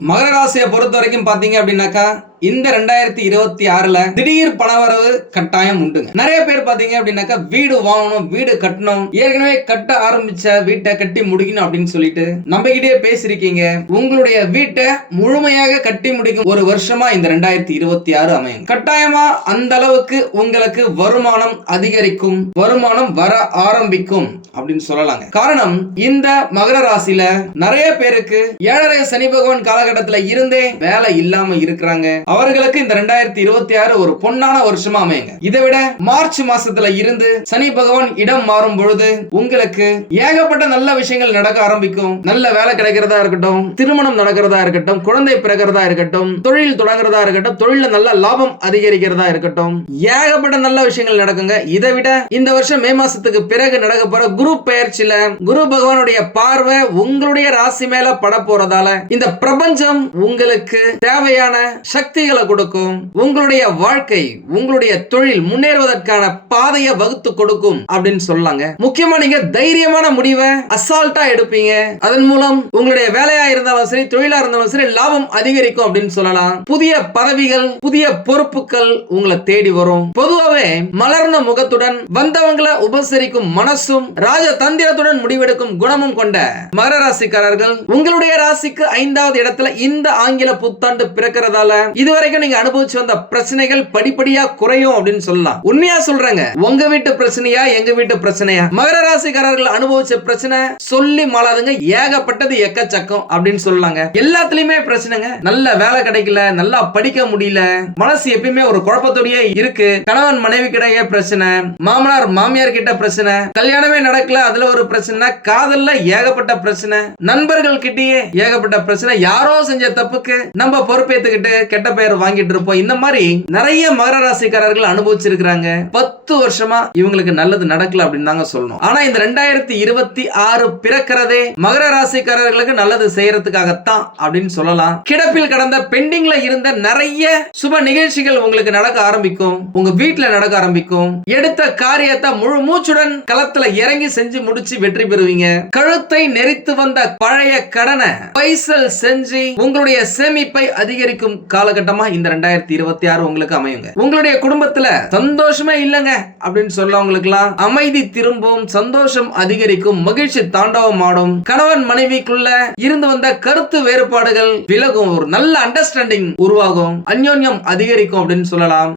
மகர ராசியை பொறுத்த வரைக்கும் பார்த்தீங்க அப்படின்னாக்கா இந்த ரெண்டாயிரத்தி இருபத்தி ஆறுல திடீர் பணவரவு கட்டாயம் உண்டுங்க. நிறைய பேர் பாத்தீங்க அப்படின்னாக்கா வீடு வாங்கணும் வீடு கட்டணும் ஏற்கனவே கட்ட ஆரம்பிச்ச வீட்டை கட்டி முடிக்கணும் அப்படின்னு சொல்லிட்டு நம்பிக்கிட்டே பேசிருக்கீங்க உங்களுடைய வீட்டை முழுமையாக கட்டி முடிக்கும் ஒரு வருஷமா இந்த ரெண்டாயிரத்தி இருபத்தி ஆறு அமையும். கட்டாயமா அந்த அளவுக்கு உங்களுக்கு வருமானம் அதிகரிக்கும் வருமானம் வர ஆரம்பிக்கும் அப்படின்னு சொல்லலாங்க. காரணம் இந்த மகர ராசியில நிறைய பேருக்கு ஏழரை சனி பகவான் காலகட்டத்துல இருந்தே வேலை இல்லாம இருக்கிறாங்க. அவர்களுக்கு இந்த ரெண்டாயிரத்தி இருபத்தி ஆறு ஒரு பொன்னான வருஷமா அமையுங்க. இதை விட மார்ச் மாசத்துல இருந்து சனி பகவான் இடம் மாறும் பொழுது உங்களுக்கு ஏகப்பட்ட நல்ல விஷயங்கள் நடக்க ஆரம்பிக்கும். நல்ல வேலை கிடைக்கிறதா இருக்கட்டும் திருமணம் நடக்கிறதா இருக்கட்டும் குழந்தை பிறக்கிறதா இருக்கட்டும் தொழில் தொடங்குறதா இருக்கட்டும் தொழில நல்ல லாபம் அதிகரிக்கிறதா இருக்கட்டும் ஏகப்பட்ட நல்ல விஷயங்கள் நடக்குங்க. இதை விட இந்த வருஷம் மே மாசத்துக்கு பிறகு நடக்க போற குரு பெயர்ச்சியில குரு பகவானுடைய பார்வை உங்களுடைய ராசி மேல பட போறதால இந்த பிரபஞ்சம் உங்களுக்கு தேவையான சக்தி சக்திகளை கொடுக்கும். உங்களுடைய வாழ்க்கை உங்களுடைய தொழில் முன்னேறுவதற்கான பாதையை வகுத்து கொடுக்கும் அப்படின்னு சொல்லாங்க. முக்கியமா நீங்க தைரியமான முடிவை அசால்ட்டா எடுப்பீங்க. அதன் மூலம் உங்களுடைய வேலையா இருந்தாலும் சரி தொழிலா இருந்தாலும் சரி லாபம் அதிகரிக்கும் அப்படின்னு சொல்லலாம். புதிய பதவிகள் புதிய பொறுப்புகள் உங்களை தேடி வரும். பொதுவாகவே மலர்ந்த முகத்துடன் வந்தவங்களை உபசரிக்கும் மனசும் ராஜ தந்திரத்துடன் முடிவெடுக்கும் குணமும் கொண்ட மகர ராசிக்காரர்கள். உங்களுடைய ராசிக்கு ஐந்தாவது இடத்துல இந்த ஆங்கில புத்தாண்டு பிறக்கிறதால இதுவரைக்கும் நீங்க அனுபவிச்சு வந்த பிரச்சனைகள் படிப்படியா குறையும் அப்படின்னு சொல்லலாம். உண்மையா சொல்றேங்க. உங்க வீட்டு பிரச்சனையா எங்க வீட்டு பிரச்சனையா? மகர ராசிக்காரர்கள் அனுபவிச்ச பிரச்சனை சொல்லி மாளாதுங்க ஏகப்பட்டது எக்கச்சக்கம் அப்படின்னு சொல்லலாங்க. எல்லாத்துலயுமே பிரச்சனைங்க. நல்ல வேலை கிடைக்கல நல்லா படிக்க முடியல. மனசு எப்பயுமே ஒரு குழப்பத்தோடயே இருக்கு. கணவன் மனைவி கிடையே பிரச்சனை. மாமனார் மாமியார் கிட்ட பிரச்சனை. கல்யாணமே நடக்கல அதுல ஒரு பிரச்சனை காதல்ல ஏகப்பட்ட பிரச்சனை. நண்பர்கள் கிட்டேயே ஏகப்பட்ட பிரச்சனை. யாரோ செஞ்ச தப்புக்கு நம்ம பொறுப்பேத்துக்கிட்டு கெட்ட பெயர் வாங்கிட்டு இருப்போம். இந்த மாதிரி நிறைய மகர ராசிக்காரர்கள் அனுபவிச்சிருக்கிறாங்க. பத்து வருஷமா இவங்களுக்கு நல்லது நடக்கல அப்படின்னு தாங்க சொல்லணும். ஆனா இந்த ரெண்டாயிரத்தி இருபத்தி ஆறு பிறக்கிறதே மகர ராசிக்காரர்களுக்கு நல்லது செய்யறதுக்காகத்தான் அப்படின்னு சொல்லலாம். கிடப்பில் கடந்த பெண்டிங்ல இருந்த நிறைய சுப நிகழ்ச்சிகள் உங்களுக்கு நடக்க ஆரம்பிக்கும். உங்க வீட்டுல நடக்க ஆரம்பிக்கும். எடுத்த காரியத்தை முழு மூச்சுடன் களத்துல இறங்கி செஞ்சு முடிச்சு வெற்றி பெறுவீங்க. கழுத்தை நெரித்து வந்த பழைய கடனை பைசல் செஞ்சு உங்களுடைய சேமிப்பை அதிகரிக்கும் காலகட்டம் இந்த ரெண்டாயிரத்தி இருபத்தி ஆறு உங்களுக்கு அமையுங்க. உங்களுடைய குடும்பத்துல சந்தோஷமே இல்லைங்க அப்படின்னு சொல்லவங்களுக்கு எல்லாம் அமைதி திரும்பும் சந்தோஷம் அதிகரிக்கும் மகிழ்ச்சி தாண்டவம் ஆடும். கணவன் மனைவிக்குள்ள இருந்து வந்த கருத்து வேறுபாடுகள் விலகும் ஒரு நல்ல அண்டர்ஸ்டாண்டிங் உருவாகும் அந்யோன்யம் அதிகரிக்கும் அப்படின்னு சொல்லலாம்.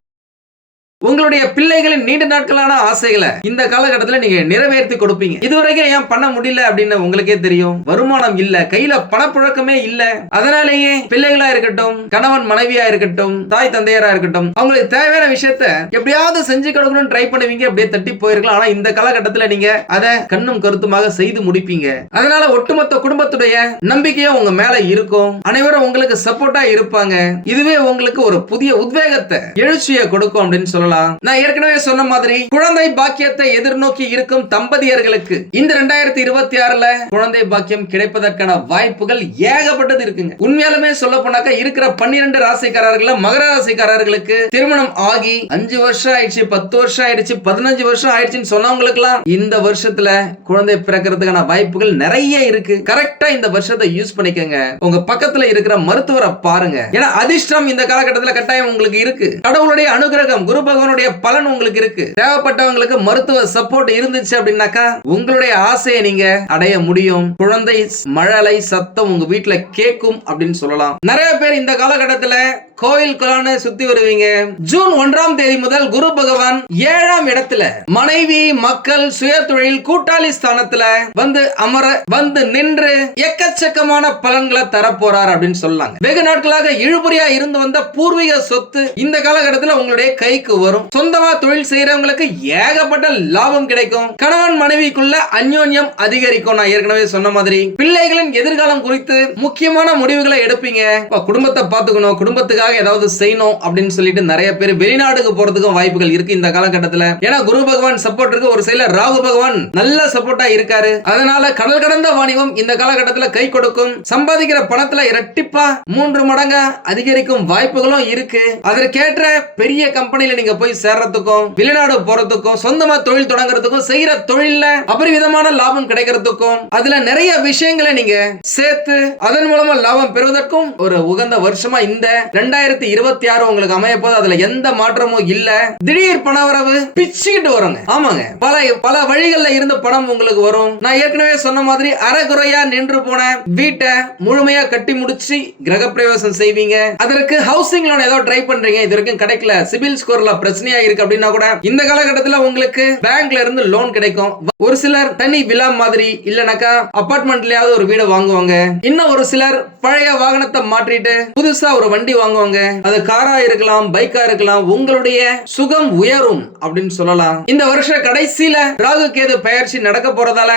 உங்களுடைய பிள்ளைகளின் நீண்ட நாட்களான ஆசைகளை இந்த காலகட்டத்தில் நீங்க நிறைவேற்றி கொடுப்பீங்க. இதுவரைக்கும் ஏன் பண்ண முடியல அப்படின்னு உங்களுக்கே தெரியும். வருமானம் இல்ல. கையில பணப்புழக்கமே இல்ல. அதனாலேயே பிள்ளைகளா இருக்கட்டும் கணவன் மனைவியா இருக்கட்டும் தாய் தந்தையரா இருக்கட்டும் அவங்களுக்கு தேவையான விஷயத்த எப்படியாவது செஞ்சு கொடுக்கணும்னு ட்ரை பண்ணுவீங்க. அப்படியே தட்டி போயிருக்கலாம். ஆனா இந்த காலகட்டத்தில் நீங்க அதை கண்ணும் கருத்துமாக செய்து முடிப்பீங்க. அதனால ஒட்டுமொத்த குடும்பத்துடைய நம்பிக்கையும் உங்க மேல இருக்கும். அனைவரும் உங்களுக்கு சப்போர்ட்டா இருப்பாங்க. இதுவே உங்களுக்கு ஒரு புதிய உத்வேகத்தை எழுச்சியை கொடுக்கும் அப்படின்னு சொல்லலாம். நான் ஏற்கனவே சொன்ன மாதிரி குழந்தை பாக்கியத்தை எதிர்நோக்கி இருக்கும் தம்பதியர்களுக்கு இந்த ரெண்டாயிரத்தி இருபத்தி ஆறுல குழந்தை பாக்கியம் கிடைப்பதற்கான வாய்ப்புகள் ஏகப்பட்டது இருக்குங்க. உண்மையாலுமே சொல்ல போனாக்கா இருக்கிற பன்னிரண்டு ராசிக்காரர்கள் மகர ராசிக்காரர்களுக்கு திருமணம் ஆகி அஞ்சு வருஷம் ஆயிடுச்சு பத்து வருஷம் ஆயிடுச்சு பதினஞ்சு வருஷம் ஆயிடுச்சுன்னு சொன்னவங்களுக்கு எல்லாம் இந்த வருஷத்துல குழந்தை பிறக்கிறதுக்கான வாய்ப்புகள் நிறைய இருக்கு. கரெக்டா இந்த வருஷத்தை யூஸ் பண்ணிக்கங்க. உங்க பக்கத்துல இருக்கிற மருத்துவரை பாருங்க. ஏன்னா அதிர்ஷ்டம் இந்த காலகட்டத்தில் கட்டாயம் உங்களுக்கு இருக்கு. கடவுளுடைய அனுகிரகம் குரு பகவானுடைய பலன் உங்களுக்கு இருக்கு. தேவைப்பட்டவங்களுக்கு மருத்துவ சப்போர்ட் இருந்துச்சு அப்படின்னாக்கா உங்களுடைய ஆசையை நீங்க அடைய முடியும். குழந்தை மழலை சத்தம் உங்க வீட்டுல கேட்கும் அப்படின்னு சொல்லலாம். நிறைய பேர் இந்த காலகட்டத்துல கோயில் சுத்தி வருவீங்க. ஜூன் ஒன்றாம் தேதி முதல் குரு பகவான் ஏழாம் இடத்துல மனைவி மக்கள் சுய தொழில் கூட்டாளி ஸ்தானத்துல வந்து அமர வந்து நின்று எக்கச்சக்கமான பலன்களை தரப்போறார் அப்படின்னு சொல்லாங்க. வெகு நாட்களாக இழுபறியா இருந்து வந்த பூர்வீக சொத்து இந்த காலகட்டத்தில் உங்களுடைய கைக்கு வரும். சொந்தமா தொழில் செய்யறவங்களுக்கு ஏகப்பட்ட லாபம் கிடைக்கும். கணவன் மனைவிக்குள்ள அந்யோன்யம் அதிகரிக்கும். நான் ஏற்கனவே சொன்ன மாதிரி பிள்ளைகளின் எதிர்காலம் குறித்து முக்கியமான முடிவுகளை எடுப்பீங்க. குடும்பத்தை பார்த்துக்கணும். குடும்பத்துக்காக குடும்பத்துக்காக ஏதாவது செய்யணும் அப்படின்னு சொல்லிட்டு நிறைய பேர் வெளிநாடுக்கு போறதுக்கும் வாய்ப்புகள் இருக்கு இந்த காலகட்டத்தில். ஏன்னா குரு பகவான் சப்போர்ட் இருக்கு. ஒரு சைடுல ராகு பகவான் நல்ல சப்போர்ட்டா இருக்காரு. அதனால கடல் கடந்த வாணிபம் இந்த காலகட்டத்தில் கை கொடுக்கும். சம்பாதிக்கிற பணத்துல இரட்டிப்பா மூன்று மடங்கா அதிகரிக்கும் வாய்ப்புகளும் இருக்கு. அதற்கேற்ற பெரிய கம்பெனில நீங்க போய் சேர்றதுக்கும் வெளிநாடு போறதுக்கும் சொந்தமா தொழில் தொடங்குறதுக்கும் செய்யற தொழில்ல அபரிவிதமான லாபம் கிடைக்கிறதுக்கும் அதுல நிறைய விஷயங்களை நீங்க சேர்த்து அதன் மூலமா லாபம் பெறுவதற்கும் ஒரு உகந்த வருஷமா இந்த ரெண்டாயிரத்தி இருபத்தி ஆறு உங்களுக்கு அமைய போது அதுல எந்த மாற்றமும் இல்ல. திடீர் பணவரவு பிச்சுக்கிட்டு வருங்க. ஆமாங்க. பல பல வழிகள்ல இருந்து பணம் உங்களுக்கு வரும். நான் ஏற்கனவே சொன்ன மாதிரி அறகுறையா நின்று போன வீட்டை முழுமையா கட்டி முடிச்சு கிரகப்பிரவேசம் செய்வீங்க. அதற்கு ஹவுசிங் லோன் ஏதோ ட்ரை பண்றீங்க. இது வரைக்கும் கிடைக்கல. சிபில் ஸ்கோர்ல பிரச்சனையா இருக்கு அப்படின்னா கூட இந்த காலகட்டத்துல உங்களுக்கு பேங்க்ல இருந்து லோன் கிடைக்கும். ஒரு சிலர் தனி விழா மாதிரி இல்லனாக்கா அபார்ட்மெண்ட்லயாவது ஒரு வீடு வாங்குவாங்க. இன்னும் ஒரு சிலர் பழைய வாகனத்தை மாற்றிட்டு புதுசா ஒரு வண்டி வாங்குவாங்க. அது காரா இருக்கலாம் பைக்கா இருக்கலாம் உங்களுடைய சுகம் உயரும் அப்படின்னு சொல்லலாம். இந்த வருஷ கடைசியில ராகு கேது பயிற்சி நடக்க போறதால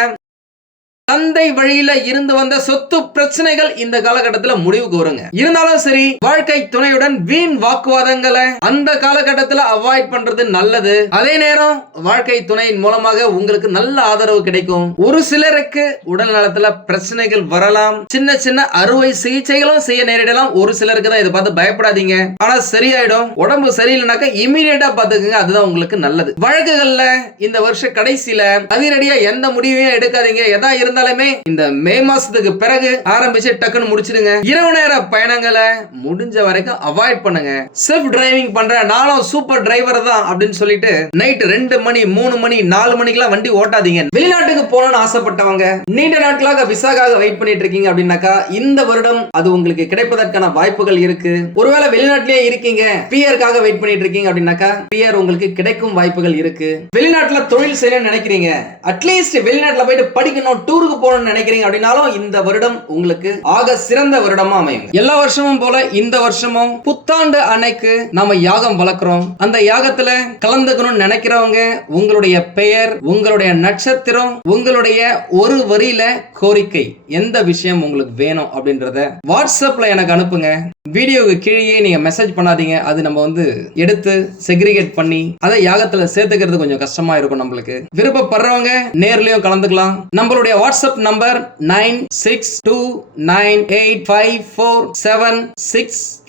தந்தை வழியில இருந்து வந்த சொத்து பிரச்சனைகள் இந்த காலகட்டத்துல முடிவுக்கு வருங்க இருந்தாலும் சரி வாழ்க்கை துணையுடன் வீண் வாக்குவாதங்களை அந்த காலகட்டத்துல அவாய்ட் பண்றது நல்லது. அதே நேரம் வாழ்க்கை துணையின் மூலமாக உங்களுக்கு நல்ல ஆதரவு கிடைக்கும். ஒரு சிலருக்கு உடல் நலத்துல பிரச்சனைகள் வரலாம். சின்ன சின்ன அறுவை சிகிச்சைகளும் செய்ய நேரிடலாம். ஒரு சிலருக்கு தான் இதை பார்த்து பயப்படாதீங்க. ஆனா சரியாயிடும். உடம்பு சரியில்லைனாக்கா இமீடியட்டா பாத்துக்கோங்க அதுதான் உங்களுக்கு நல்லது. வழக்குகள்ல இந்த வருஷ கடைசியில அதிரடியா எந்த முடிவையும் எடுக்காதீங்க. எதா இருந்தாலுமே இந்த மே மாசத்துக்கு பிறகு ஆரம்பிச்சு டக்குன்னு முடிச்சிடுங்க. இரவு நேர பயணங்களை முடிஞ்ச வரைக்கும் அவாய்ட் பண்ணுங்க. செல்ஃப் டிரைவிங் பண்ற நானும் சூப்பர் டிரைவர் தான் அப்படின்னு சொல்லிட்டு நைட் ரெண்டு மணி மூணு மணி நாலு மணிக்கெல்லாம் வண்டி ஓட்டாதீங்க. வெளிநாட்டுக்கு போகணும்னு ஆசைப்பட்டவங்க நீண்ட நாட்களாக விசாக்காக வெயிட் பண்ணிட்டு இருக்கீங்க அப்படின்னாக்கா இந்த வருடம் அது உங்களுக்கு கிடைப்பதற்கான வாய்ப்புகள் இருக்கு. ஒருவேளை வெளிநாட்டிலேயே இருக்கீங்க பிஆருக்காக வெயிட் பண்ணிட்டு இருக்கீங்க அப்படின்னாக்கா பிஆர் உங்களுக்கு கிடைக்கும் வாய்ப்புகள் இருக்கு. வெளிநாட்டுல தொழில் செய்யணும்னு நினைக்கிறீங்க அட்லீஸ்ட் வெளிநாட்டுல போயிட்டு படிக்கணும் டூருக்கு போகணும்னு நினைக்கிறீங்க அப்படின்னாலும் இந்த வருடம் உங்களுக்கு ஆக சிறந்த வருடமா அமையும் எல்லா வருஷமும் போல இந்த வருஷமும் புத்தாண்டு அன்னைக்கு நாம யாகம் வளர்க்குறோம். அந்த யாகத்துல கலந்துக்கணும்னு நினைக்கிறவங்க உங்களுடைய பெயர் உங்களுடைய நட்சத்திரம் உங்களுடைய ஒரு வரியில கோரிக்கை எந்த விஷயம் உங்களுக்கு வேணும் அப்படின்றத வாட்ஸ்அப்ல எனக்கு அனுப்புங்க. வீடியோவுக்கு கீழே நீங்க மெசேஜ் பண்ணாதீங்க. அது நம்ம வந்து எடுத்து செக்ரிகேட் பண்ணி அதை யாகத்துல சேர்த்துக்கிறது கொஞ்சம் கஷ்டமா இருக்கும் நம்மளுக்கு. விருப்பப்படுறவங்க நேர்லயும் கலந்துக்கலாம். நம்மளுடைய WhatsApp number nine six two nine eight five four seven six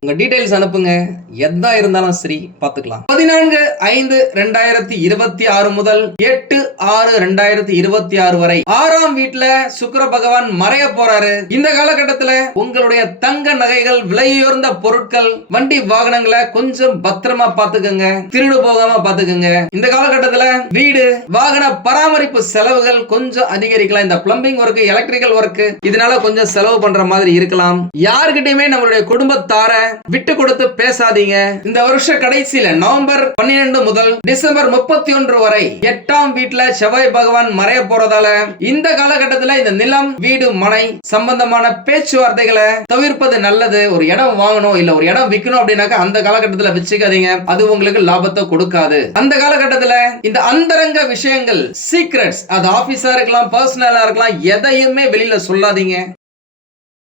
உங்க டீடைல்ஸ் அனுப்புங்க. எதா இருந்தாலும் சரி பாத்துக்கலாம். பதினான்கு ஐந்து ரெண்டாயிரத்தி இருபத்தி ஆறு முதல் எட்டு ஆறு ரெண்டாயிரத்தி இருபத்தி ஆறு வரை ஆறாம் வீட்டுல சுக்கர பகவான் மறைய போறாரு. இந்த காலகட்டத்துல உங்களுடைய தங்க நகைகள் விலையுயர்ந்த பொருட்கள் வண்டி வாகனங்களை கொஞ்சம் பத்திரமா பாத்துக்கோங்க. திருடு போகாம பாத்துக்கோங்க. இந்த காலகட்டத்துல வீடு வாகன பராமரிப்பு செலவுகள் கொஞ்சம் அதிகரிக்கலாம். இந்த பிளம்பிங் ஒர்க் எலக்ட்ரிக்கல் ஒர்க் இதனால கொஞ்சம் செலவு பண்ற மாதிரி இருக்கலாம். யாருகிட்டயுமே நம்மளுடைய குடும்பத்தார விட்டு கொடுத்து பேசாதீங்க. இந்த வருஷ கடைசியில நவம்பர் பன்னிரண்டு முதல் டிசம்பர் முப்பத்தி ஒன்று வரை எட்டாம் வீட்டுல செவ்வாய் பகவான் மறைய போறதால இந்த காலகட்டத்துல இந்த நிலம் வீடு மனை சம்பந்தமான பேச்சுவார்த்தைகளை தவிர்ப்பது நல்லது. ஒரு இடம் வாங்கணும் இல்ல ஒரு இடம் விற்கணும் அப்படின்னாக்கா அந்த காலகட்டத்துல வச்சுக்காதீங்க. அது உங்களுக்கு லாபத்தை கொடுக்காது. அந்த காலகட்டத்துல இந்த அந்தரங்க விஷயங்கள் சீக்ரெட்ஸ் அது ஆபீஸா இருக்கலாம் பர்சனலா இருக்கலாம் எதையுமே வெளியில சொல்லாதீங்க.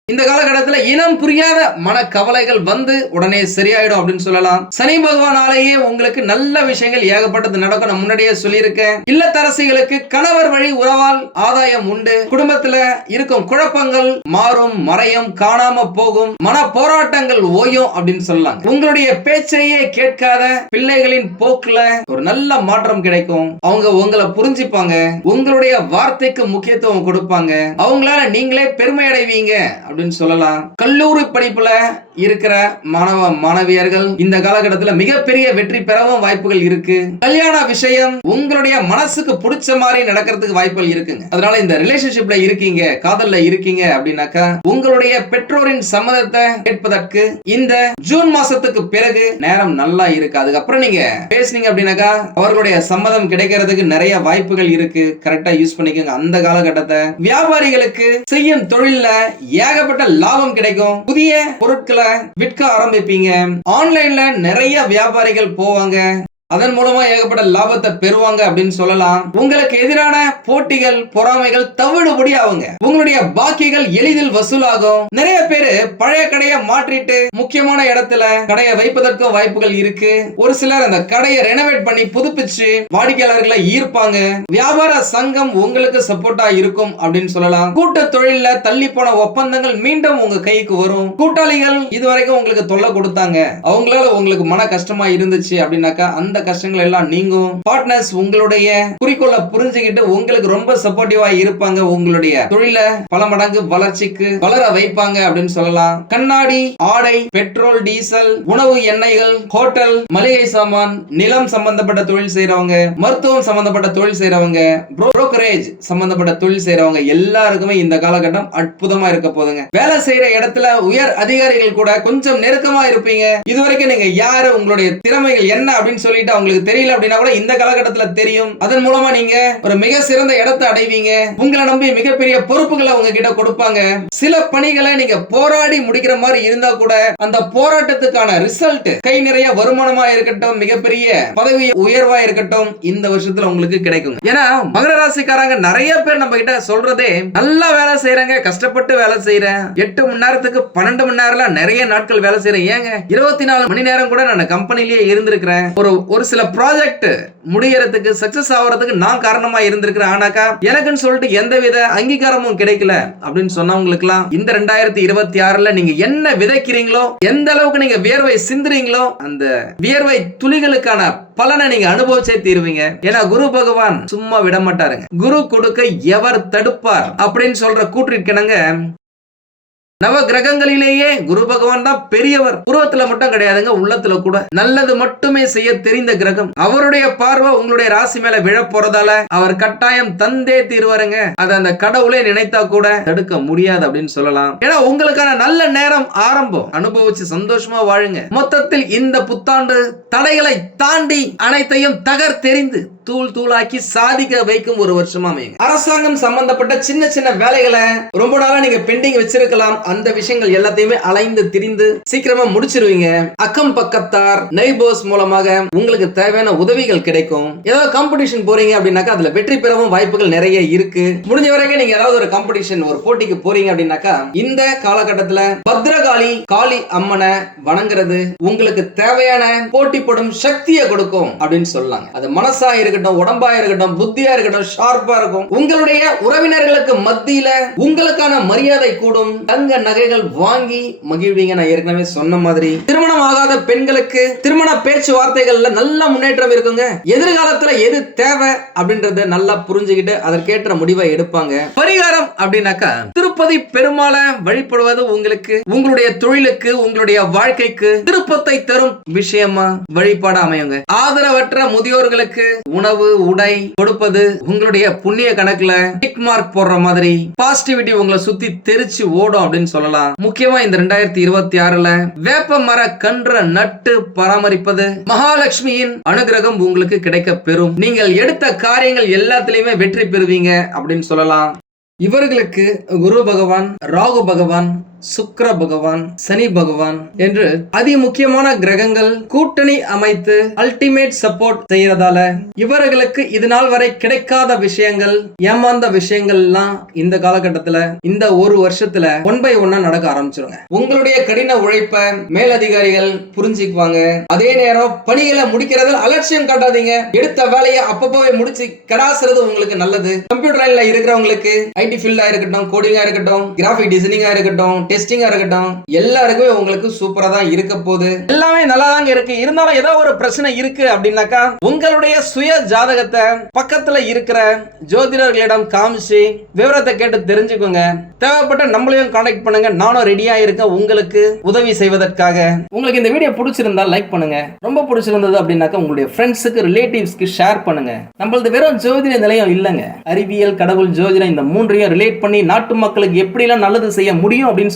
இந்த காலகட்டத்தில் இனம் புரியாத மனக்கவலைகள் வந்து உடனே சரியாயிடும் அப்படின்னு சொல்லலாம். சனி பகவானாலேயே உங்களுக்கு நல்ல விஷயங்கள் ஏகப்பட்டது நடக்கும். நான் முன்னாடியே சொல்லியிருக்கேன். இல்லத்தரசிகளுக்கு கணவர் வழி உறவால் ஆதாயம் உண்டு. குடும்பத்துல இருக்கும் குழப்பங்கள் மாறும் மறையும் காணாம போகும். மன போராட்டங்கள் ஓயும் அப்படின்னு சொல்லலாம். உங்களுடைய பேச்சையே கேட்காத பிள்ளைகளின் போக்குல ஒரு நல்ல மாற்றம் கிடைக்கும். அவங்க உங்களை புரிஞ்சுப்பாங்க. உங்களுடைய வார்த்தைக்கு முக்கியத்துவம் கொடுப்பாங்க. அவங்களால நீங்களே பெருமை அடைவீங்க அப்படின்னு சொல்லலாம். கல்லூரி படிப்புல இருக்கிற மாணவ மாணவியர்கள் இந்த காலகட்டத்துல மிகப்பெரிய வெற்றி பெறவும் வாய்ப்புகள் இருக்கு. கல்யாண விஷயம் உங்களுடைய மனசுக்கு பிடிச்ச மாதிரி நடக்கிறதுக்கு வாய்ப்புகள் இருக்குங்க. அதனால இந்த ரிலேஷன்ஷிப்ல இருக்கீங்க காதல்ல இருக்கீங்க அப்படின்னாக்கா உங்களுடைய பெற்றோரின் சம்மதத்தை கேட்பதற்கு இந்த ஜூன் மாசத்துக்கு பிறகு நேரம் நல்லா இருக்கு. அதுக்கப்புறம் நீங்க பேசுனீங்க அப்படின்னாக்கா அவர்களுடைய சம்மதம் கிடைக்கிறதுக்கு நிறைய வாய்ப்புகள் இருக்கு. கரெக்டா யூஸ் பண்ணிக்கோங்க. அந்த காலகட்டத்தை வியாபாரிகளுக்கு செய்யும் தொழில்ல ஏகப்பட்ட லாபம் கிடைக்கும். புதிய பொருட்களை விற்க ஆரம்பிப்பீங்க. ஆன்லைன்ல நிறைய வியாபாரிகள் போவாங்க. அதன் மூலமா ஏகப்பட்ட லாபத்தை பெறுவாங்க அப்படின்னு சொல்லலாம். உங்களுக்கு எதிரான போட்டிகள் பொறாமைகள் தவிடுபடி ஆகுங்க. உங்களுடைய பாக்கிகள் எளிதில் வசூலாகும். நிறைய பேரு பழைய கடையை மாற்றிட்டு முக்கியமான இடத்துல கடையை வைப்பதற்கும் வாய்ப்புகள் இருக்கு. ஒரு சிலர் அந்த கடையை ரெனோவேட் பண்ணி புதுப்பிச்சு வாடிக்கையாளர்களை ஈர்ப்பாங்க. வியாபார சங்கம் உங்களுக்கு சப்போர்ட்டா இருக்கும் அப்படின்னு சொல்லலாம். கூட்ட தொழில தள்ளி போன ஒப்பந்தங்கள் மீண்டும் உங்க கைக்கு வரும். கூட்டாளிகள் இதுவரைக்கும் உங்களுக்கு தொல்லை கொடுத்தாங்க. அவங்களால உங்களுக்கு மன கஷ்டமா இருந்துச்சு அப்படின்னாக்கா அந்த கஷ்டங்கள் எல்லாம் நீங்கும். பார்ட்னர்ஸ் உங்களுடைய குறிக்கோளை புரிஞ்சுக்கிட்டு உங்களுக்கு ரொம்ப சப்போர்ட்டிவா இருப்பாங்க உங்களுடைய தொழில. பல மடங்கு வளர்ச்சிக்கு வளர வைப்பாங்க அப்படின்னு சொல்லலாம். கண்ணாடி ஆடை பெட்ரோல் டீசல் உணவு எண்ணெய்கள் ஹோட்டல் மளிகை சாமான் நிலம் சம்பந்தப்பட்ட தொழில் செய்யறவங்க மருத்துவம் சம்பந்தப்பட்ட தொழில் செய்றவங்க புரோக்கரேஜ் சம்பந்தப்பட்ட தொழில் செய்யறவங்க எல்லாருக்குமே இந்த காலகட்டம் அற்புதமா இருக்க போதுங்க வேலை செய்யற இடத்துல உயர் அதிகாரிகள் கூட கொஞ்சம் நெருக்கமா இருப்பீங்க. இதுவரைக்கும் நீங்க யாரு? உங்களுடைய திறமைகள் என்ன அப்படின்னு சொல்லிட்டு அவங்களுக்கு தெரியல அப்படின்னா கூட இந்த காலகட்டத்தில் தெரியும். அதன் மூலமா நீங்க ஒரு மிக சிறந்த இடத்தை அடைவீங்க. உங்களை நம்பி மிகப்பெரிய பொறுப்புகளை உங்ககிட்ட கொடுப்பாங்க. சில பணிகளை நீங்க போராடி முடிக்கிற மாதிரி இருந்தா கூட அந்த போராட்டத்துக்கான ரிசல்ட் கை நிறைய வருமானமா இருக்கட்டும் மிகப்பெரிய பதவி உயர்வா இருக்கட்டும் இந்த வருஷத்துல உங்களுக்கு கிடைக்கும். ஏன்னா மகர ராசிக்காரங்க நிறைய பேர் நம்ம கிட்ட சொல்றதே நல்லா வேலை செய்யறாங்க கஷ்டப்பட்டு வேலை செய்யறேன் எட்டு மணி நேரத்துக்கு பன்னெண்டு மணி நேரம் நிறைய நாட்கள் வேலை செய்யறேன் ஏங்க இருபத்தி நாலு மணி நேரம் கூட நான் கம்பெனிலேயே இருந்திருக்கிறேன். ஒரு ஒரு ஒரு சில ப்ராஜெக்ட் முடியறதுக்கு சக்சஸ் ஆகிறதுக்கு நான் காரணமா இருந்திருக்கிறேன் ஆனாக்கா எனக்குன்னு சொல்லிட்டு எந்தவித அங்கீகாரமும் கிடைக்கல அப்படின்னு சொன்னவங்களுக்குலாம் இந்த ரெண்டாயிரத்தி இருபத்தி ஆறுல நீங்க என்ன விதைக்கிறீங்களோ எந்த அளவுக்கு நீங்க வியர்வை சிந்துறீங்களோ அந்த வியர்வை துளிகளுக்கான பலனை நீங்க அனுபவிச்சே தீருவீங்க. ஏன்னா குரு பகவான் சும்மா விட மாட்டாருங்க குரு கொடுக்க எவர் தடுப்பார் அப்படின்னு சொல்ற கூற்றிருக்கணுங்க நவ கிரகங்களிலேயே குரு பகவான் தான் பெரியவர். உருவத்துல மட்டும் கிடையாதுங்க உள்ளத்துல கூட. நல்லது மட்டுமே செய்ய தெரிந்த கிரகம். அவருடைய பார்வை உங்களுடைய ராசி மேல விழ போறதால அவர் கட்டாயம் தந்தே தீர்வாருங்க. அதை அந்த கடவுளே நினைத்தா கூட தடுக்க முடியாது அப்படின்னு சொல்லலாம். ஏன்னா உங்களுக்கான நல்ல நேரம் ஆரம்பம். அனுபவிச்சு சந்தோஷமா வாழுங்க. மொத்தத்தில் இந்த புத்தாண்டு தடைகளை தாண்டி அனைத்தையும் தகர் தெரிந்து தூள் தூளாக்கி சாதிக்க வைக்கும் ஒரு வருஷமா அமையுங்க. அரசாங்கம் சம்பந்தப்பட்ட சின்ன சின்ன வேலைகளை ரொம்ப நாளா நீங்க பெண்டிங் வச்சிருக்கலாம். அந்த விஷயங்கள் எல்லாத்தையுமே அலைந்து திரிந்து சீக்கிரமா முடிச்சிருவீங்க. அக்கம் பக்கத்தார் நெய்பர்ஸ் மூலமாக உங்களுக்கு தேவையான உதவிகள் கிடைக்கும். ஏதாவது காம்படிஷன் போறீங்க அப்படின்னாக்கா அதுல வெற்றி பெறவும் வாய்ப்புகள் நிறைய இருக்கு. முடிஞ்ச வரைக்கும் நீங்க ஏதாவது ஒரு காம்படிஷன் ஒரு போட்டிக்கு போறீங்க அப்படின்னாக்கா இந்த காலகட்டத்துல பத்ரகாளி காளி அம்மனை வணங்குறது உங்களுக்கு தேவையான போட்டி போடும் சக்தியை கொடுக்கும் அப்படின்னு சொல்லலாங்க அது மனசா இருக்கட்டும் உடம்பா இருக்கட்டும் புத்தியா இருக்கட்டும் ஷார்ப்பா இருக்கும். உங்களுடைய உறவினர்களுக்கு மத்தியில உங்களுக்கான மரியாதை கூடும். தங்க நகைகள் வாங்கி மகிழ்வீங்க. நான் ஏற்கனவே சொன்ன மாதிரி திருமணம் ஆகாத பெண்களுக்கு திருமண பேச்சுவார்த்தைகள்ல நல்ல முன்னேற்றம் இருக்குங்க. எதிர்காலத்துல எது தேவை அப்படின்றத நல்லா புரிஞ்சுக்கிட்டு அதற்கேற்ற முடிவை எடுப்பாங்க. பரிகாரம் அப்படின்னாக்கா திருப்பதி பெருமாளை வழிபடுவது உங்களுக்கு உங்களுடைய தொழிலுக்கு உங்களுடைய வாழ்க்கைக்கு திருப்பத்தை தரும் விஷயமா வழிபாடு அமையுங்க. ஆதரவற்ற முதியோர்களுக்கு உணவு உடை கொடுப்பது உங்களுடைய புண்ணிய கணக்குல டிக் மார்க் போடுற மாதிரி. பாசிட்டிவிட்டி உங்களை சுத்தி தெரிச்சு ஓடும் அப்படின்னு சொல்லலாம். முக்கியமா இந்த ரெண்டாயிரத்தி இருபத்தி ஆறுல வேப்ப மர கன்ற நட்டு பராமரிப்பது மகாலட்சுமியின் அனுகிரகம் உங்களுக்கு கிடைக்க பெறும். நீங்கள் எடுத்த காரியங்கள் எல்லாத்திலயுமே வெற்றி பெறுவீங்க அப்படின்னு சொல்லலாம். இவர்களுக்கு குரு பகவான் ராகு பகவான் சுக்கர பகவான் சனி பகவான் என்று அதி முக்கியமான கிரகங்கள் கூட்டணி அமைத்து அல்டிமேட் சப்போர்ட் செய்யறதால இவர்களுக்கு இது நாள் வரை கிடைக்காத விஷயங்கள் ஏமாந்த விஷயங்கள் எல்லாம் இந்த காலகட்டத்துல இந்த ஒரு வருஷத்துல ஒன் பை ஒன்னா நடக்க ஆரம்பிச்சிருங்க. உங்களுடைய கடின உழைப்ப மேலதிகாரிகள் புரிஞ்சுக்குவாங்க. அதே நேரம் பணிகளை முடிக்கிறதில் அலட்சியம் காட்டாதீங்க. எடுத்த வேலையை அப்பப்போவே முடிச்சு கடாசுறது உங்களுக்கு நல்லது. கம்ப்யூட்டர் லைன்ல இருக்கிறவங்களுக்கு ஐடி ஃபீல்டா இருக்கட்டும் கோடிங்கா இருக்கட்டும் கிராஃபிக் டிசைனிங்கா இருக்கட்டும் டெஸ்டிங்கா இருக்கட்டும் எல்லாருக்குமே உங்களுக்கு சூப்பரா தான் இருக்க போகுது. எல்லாமே நல்லா தாங்க இருக்கு. இருந்தாலும் ஏதோ ஒரு பிரச்சனை இருக்கு அப்படின்னாக்கா உங்களுடைய சுய ஜாதகத்தை பக்கத்துல இருக்கிற ஜோதிடர்களிடம் காமிச்சு விவரத்தை கேட்டு தெரிஞ்சுக்கோங்க. தேவைப்பட்ட நம்மளையும் காண்டாக்ட் பண்ணுங்க. நானும் ரெடியா இருக்கேன். உங்களுக்கு உதவி செய்வதற்காக. உங்களுக்கு இந்த வீடியோ பிடிச்சிருந்தா லைக் பண்ணுங்க. ரொம்ப பிடிச்சிருந்தது அப்படின்னாக்கா உங்களுடைய ஃப்ரெண்ட்ஸுக்கு ரிலேட்டிவ்ஸ்க்கு ஷேர் பண்ணுங்க. நம்மளது வெறும் ஜோதிட நிலையம் இல்லைங்க. அறிவியல் கடவுள் ஜோதிடம் இந்த மூன்றையும் ரிலேட் பண்ணி நாட்டு மக்களுக்கு எப்படிலாம் நல்லது செய்ய முடியும் அப்படின்னு